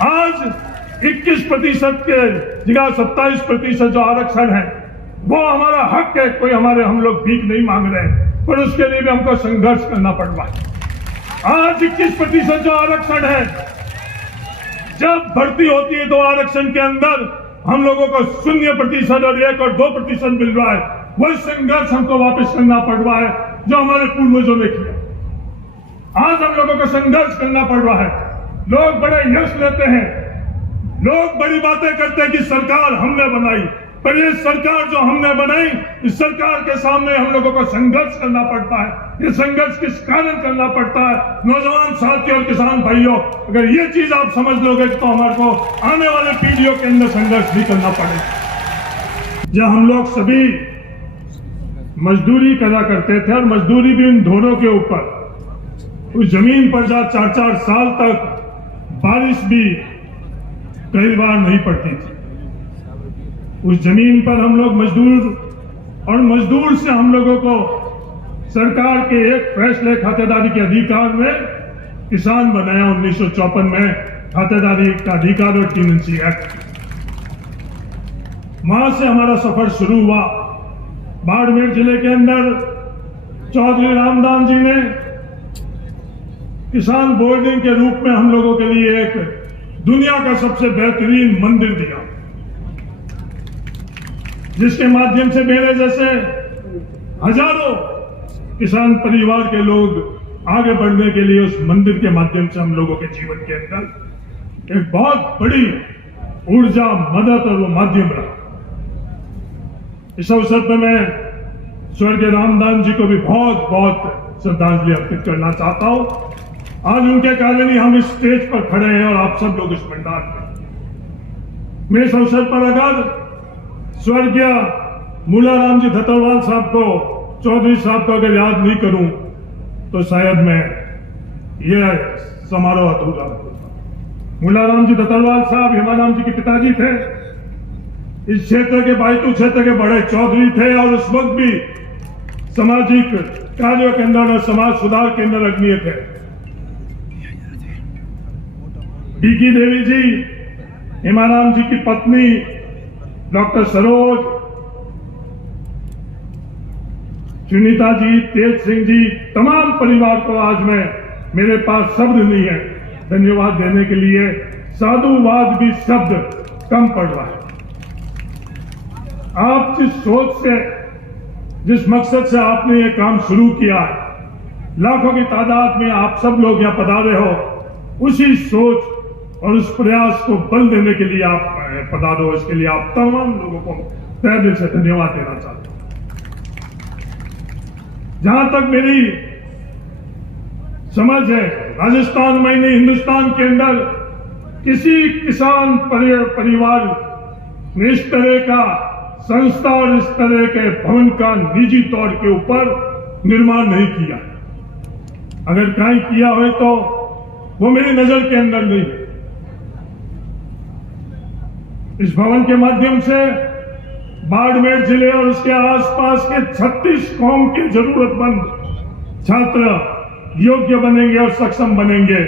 आज 21% के जगह 27% जो आरक्षण है वो हमारा हक है। कोई हम लोग भीख नहीं मांग रहे हैं, पर उसके लिए भी हमको संघर्ष करना पड़ रहा है। आज 21% जो आरक्षण है, जब भर्ती होती है तो आरक्षण के अंदर हम लोगों को 0% और 1 और 2% मिल रहा है। वही संघर्ष हमको वापस करना पड़ रहा है जो हमारे पूर्वजों ने किया। आज हम लोगों को संघर्ष करना पड़ रहा है। लोग बड़े यश लेते हैं, लोग बड़ी बातें करते हैं कि सरकार हमने बनाई, पर ये सरकार जो हमने बनाई, इस सरकार के सामने हम लोगों को संघर्ष करना पड़ता है। ये संघर्ष किस कारण करना पड़ता है? नौजवान साथियों और किसान भाइयों, अगर ये चीज आप समझ लोगे तो हमारे को आने वाले पीढ़ियों के अंदर संघर्ष भी करना पड़ेगा। जब हम लोग सभी मजदूरी करा करते थे, और मजदूरी भी उन धोनों के ऊपर, उस जमीन पर जहाँ 4-4 साल तक बारिश भी कई बार नहीं पड़ती थी, उस जमीन पर हम लोग मजदूर, और मजदूर से हम लोगों को सरकार के एक फैसले खातेदारी के अधिकार में किसान बनाया 1954 में, खातेदारी का अधिकार और टीएनसी एक्ट। वहां से हमारा सफर शुरू हुआ। बाड़मेर जिले के अंदर चौधरी रामदान जी ने किसान बोर्डिंग के रूप में हम लोगों के लिए एक दुनिया का सबसे बेहतरीन मंदिर दिया, जिसके माध्यम से मेरे जैसे हजारों किसान परिवार के लोग आगे बढ़ने के लिए उस मंदिर के माध्यम से हम लोगों के जीवन के अंदर एक बहुत बड़ी ऊर्जा, मदद और वो माध्यम रहा। इस अवसर पर मैं स्वर्गीय रामदान जी को भी बहुत बहुत श्रद्धांजलि अर्पित करना चाहता हूं। आज उनके कारण ही हम इस स्टेज पर खड़े हैं और आप सब लोग इस मैदान में। मैं इस अवसर पर अगर स्वर्गीय मूलाराम जी धतरवाल साहब को, चौधरी साहब को अगर याद नहीं करूं तो शायद मैं ये समारोह अधूरा होगा। मूलाराम जी धतरवाल साहब हेमाराम जी के पिताजी थे। इस क्षेत्र के बायतू क्षेत्र के बड़े चौधरी थे और उस वक्त भी सामाजिक कार्यों के अंदर और समाज सुधार के अंदर अग्रणीय थे। डीकी देवी जी, हेमाराम जी की पत्नी डॉक्टर सरोज, सुनीता जी, तेज सिंह जी, तमाम परिवार को आज मैं, मेरे पास शब्द नहीं है धन्यवाद देने के लिए। साधुवाद भी शब्द कम पड़ रहा है। आप जिस सोच से, जिस मकसद से आपने ये काम शुरू किया है, लाखों की तादाद में आप सब लोग यहाँ पधारे हो, उसी सोच और उस प्रयास को बल देने के लिए आप पधारो। इसके लिए आप तमाम लोगों को तहे दिल से धन्यवाद देना चाहता हूं। जहां तक मेरी समझ है, राजस्थान में नहीं, हिंदुस्तान के अंदर किसी किसान परिवार ने इस तरह का संस्था और इस तरह के भवन का निजी तौर के ऊपर निर्माण नहीं किया। अगर कहीं किया हो तो वो मेरी नजर के अंदर नहीं है। इस भवन के माध्यम से बाड़मेर जिले और उसके आसपास के 36 कौम के जरूरतमंद छात्र योग्य बनेंगे और सक्षम बनेंगे,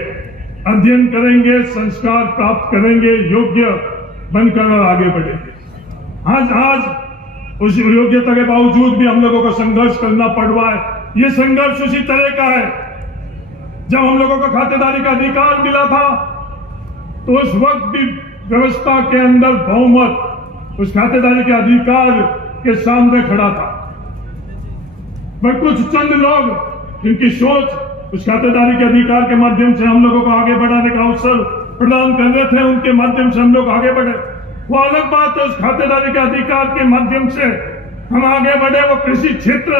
अध्ययन करेंगे, संस्कार प्राप्त करेंगे, योग्य बनकर और आगे बढ़ेंगे। आज उस योग्यता के बावजूद भी हम लोगों को संघर्ष करना पड़ रहा है। ये संघर्ष उसी तरह का है जब हम लोगों को खातेदारी का अधिकार मिला था, तो उस वक्त भी व्यवस्था के अंदर बहुमत उस खातेदारी के अधिकार के सामने खड़ा था। पर कुछ चंद लोग जिनकी सोच उस खातेदारी के अधिकार के माध्यम से हम लोगों को आगे बढ़ाने का अवसर प्रदान कर रहे थे, उनके माध्यम से हम लोग आगे बढ़े, वो अलग बात है। उस खातेदारी के अधिकार के माध्यम से हम आगे बढ़े। वो कृषि क्षेत्र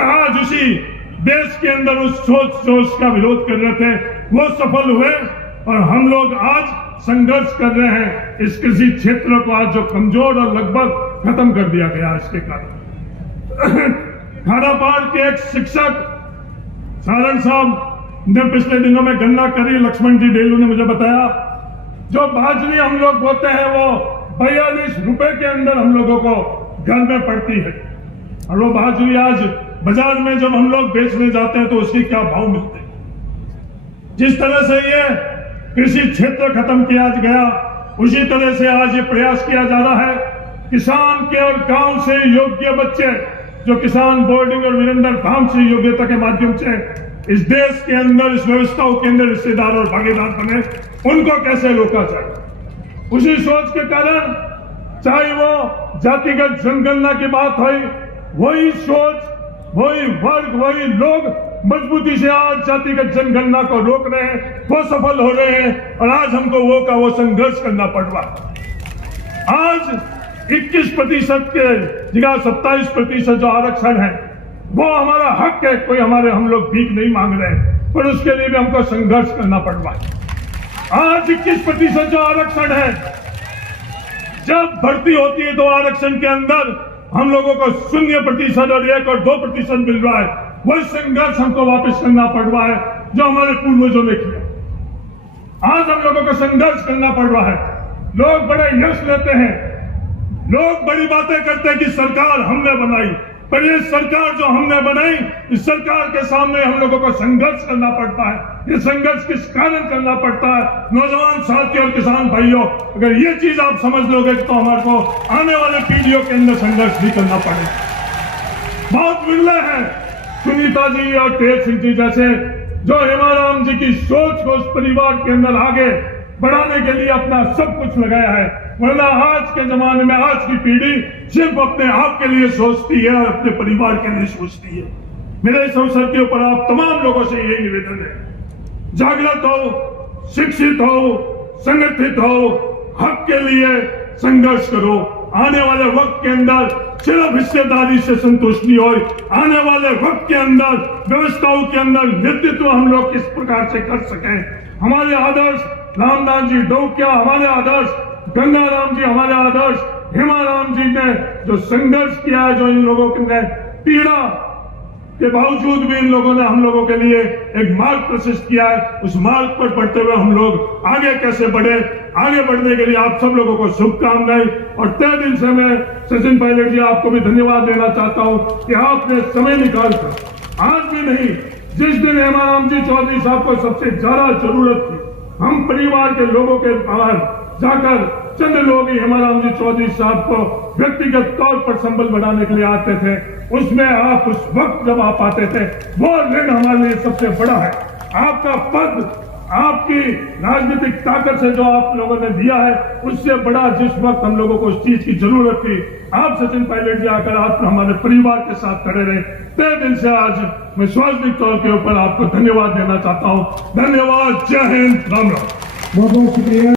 आज उसी देश के अंदर उस सोच का विरोध कर रहे थे, वो सफल हुए और हम लोग आज संघर्ष कर रहे हैं। इस कृषि क्षेत्र को आज जो कमजोर और लगभग खत्म कर दिया गया इसके कारण। खारापार के एक शिक्षक सारण साहब ने पिछले दिनों में गन्ना करी, लक्ष्मण जी डेलू ने मुझे बताया, जो बाजरी हम लोग बोते हैं वो 42 रुपए के अंदर हम लोगों को घर में पड़ती है, और वो बाजरी आज बाजार में जब हम लोग बेचने जाते हैं तो उसकी क्या भाव मिलते हैं। जिस तरह से ये कृषि क्षेत्र खत्म किया गया, उसी तरह से आज ये प्रयास किया जा रहा है किसान के और गांव से योग्य बच्चे जो किसान बोर्डिंग और वीरेंद्र धाम से योग्यता के माध्यम से इस देश के अंदर, इस व्यवस्थाओं के अंदर हिस्सेदार और भागीदार बने, उनको कैसे रोका जाए। उसी सोच के कारण चाहे वो जातिगत जनगणना की बात हो, वही सोच, वही वर्ग, वही लोग मजबूती से आज जातिगत जनगणना को रोक रहे हैं, वो सफल हो रहे हैं और आज हमको वो का वो संघर्ष करना पड़ रहा है। आज 21% के जगह 27% जो आरक्षण है वो हमारा हक है, कोई हम लोग भीख नहीं मांग रहे हैं, पर उसके लिए भी हमको संघर्ष करना पड़ रहा है। आज 21% जो आरक्षण है, जब भर्ती होती है तो आरक्षण के अंदर हम लोगों को 0% और 1 और 2% मिल रहा है। वही संघर्ष हमको वापस करना पड़ रहा है जो हमारे पूर्वजों ने किया। आज हम लोगों को संघर्ष करना पड़ रहा है। लोग बड़े यश लेते हैं, लोग बड़ी बातें करते हैं कि सरकार हमने बनाई, पर ये सरकार जो हमने बनाई, इस सरकार के सामने हम लोगों को संघर्ष करना पड़ता है। ये संघर्ष किस कारण करना पड़ता है? नौजवान साथियों और किसान भाइयों, अगर ये चीज आप समझ लोगे तो हमारे को आने वाले पीढ़ियों के अंदर संघर्ष भी करना पड़ेगा। बहुत मिले हैं सुनीता जी और तेज सिंह जी जैसे जो हेमाराम जी की सोच को उस परिवार के अंदर आगे बढ़ाने के लिए अपना सब कुछ लगाया है, वरना आज के जमाने में आज की पीढ़ी सिर्फ अपने आप के लिए सोचती है और अपने परिवार के लिए सोचती है। मेरे इस अवसर के ऊपर आप तमाम लोगों से यही निवेदन है, जागृत हो, शिक्षित हो, संगठित हो, हक के लिए संघर्ष करो। आने वाले वक्त के अंदर सिर्फ हिस्सेदारी से संतुष्ट नहीं हो, आने वाले वक्त के अंदर व्यवस्थाओं के अंदर नेतृत्व हम लोग किस प्रकार से कर सकें। हमारे आदर्श रामदास जी डोकिया, हमारे आदर्श गंगाराम जी, हमारे आदर्श हेमाराम जी ने जो संघर्ष किया है, जो इन लोगों के पीड़ा के बावजूद भी इन लोगों ने हम लोगों के लिए एक मार्ग प्रशस्त किया है, उस मार्ग पर बढ़ते हुए हम लोग आगे कैसे बढ़े, आगे बढ़ने के लिए आप सब लोगों को शुभकामनाएं। और तय दिल से मैं सचिन पायलट जी आपको भी धन्यवाद देना चाहता हूं कि आपने समय निकालकर, आज भी नहीं, जिस दिन हेमाराम जी चौधरी साहब को सबसे ज्यादा जरूरत थी, हम परिवार के लोगों के बाहर जाकर चंद लोग ही हेमाराम जी चौधरी साहब को व्यक्तिगत तौर पर संबल बढ़ाने के लिए आते थे, उसमें आप उस वक्त जब आप आते थे, वो ऋण हमारे लिए सबसे बड़ा है। आपका पद, आपकी राजनीतिक ताकत से जो आप लोगों ने दिया है, उससे बड़ा जिस वक्त हम लोगों को उस चीज की जरूरत थी, आप सचिन पायलट जी आकर आप हमारे परिवार के साथ खड़े रहे। तय दिन से आज मैं स्वाभाविक तौर के ऊपर आपको धन्यवाद देना चाहता हूँ। धन्यवाद, जय हिंद, राम राम। बहुत बहुत शुक्रिया।